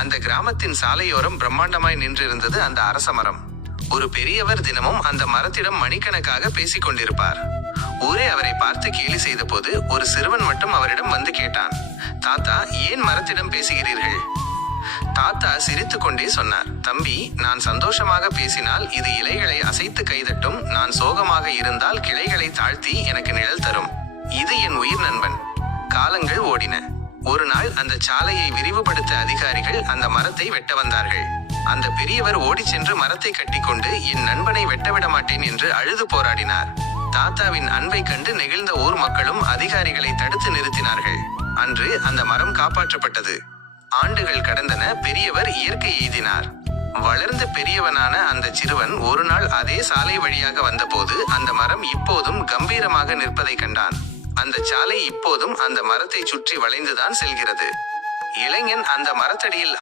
அந்த கிராமத்தின் சாலையோரம் பிரம்மாண்டமாய் நின்றிருந்தது அந்த அரச மரம். ஒரு பெரியவர் தினமும் அந்த மரத்திடம் மணிக்கணக்காக பேசிக் கொண்டிருப்பார். ஊரே அவரை பார்த்து கேலி செய்த போது ஒரு சிறுவன் மட்டும் அவரிடம் வந்து கேட்டான், தாத்தா, ஏன் மரத்திடம் பேசுகிறீர்கள்? தாத்தா சிரித்து கொண்டே சொன்னார், தம்பி, நான் சந்தோஷமாக பேசினால் இது இலைகளை அசைத்து கைதட்டும், நான் சோகமாக இருந்தால் கிளைகளை தாழ்த்தி எனக்கு நிழல் தரும். இது என் உயிர் நண்பன். காலங்கள் ஓடின. ஒரு நாள் அந்த சாலையை விரிவுபடுத்த அதிகாரிகள் அந்த மரத்தை வெட்ட வந்தார்கள். அந்த பெரியவர் ஓடிச் சென்று மரத்தை கட்டிக்கொண்டு, என் நண்பனை வெட்டவிட மாட்டேன் என்று அழுது போராடினார். தாத்தாவின் அன்பை கண்டு நெகிழ்ந்த ஊர் மக்களும் அதிகாரிகளை தடுத்து நிறுத்தினார்கள். அன்று அந்த மரம் காப்பாற்றப்பட்டது. ஆண்டுகள் கடந்தன. பெரியவர் இயற்கை எய்தினார். வளர்ந்த பெரியவனான அந்த சிறுவன் ஒரு நாள் அதே சாலை வழியாக வந்தபோது அந்த மரம் இப்போதும் கம்பீரமாக நிற்பதை கண்டான். அந்த சாலை இப்போதும் அந்த மரத்தை சுற்றி வளைந்துதான் செல்கிறது. இளைஞன் அந்த மரத்தடியில்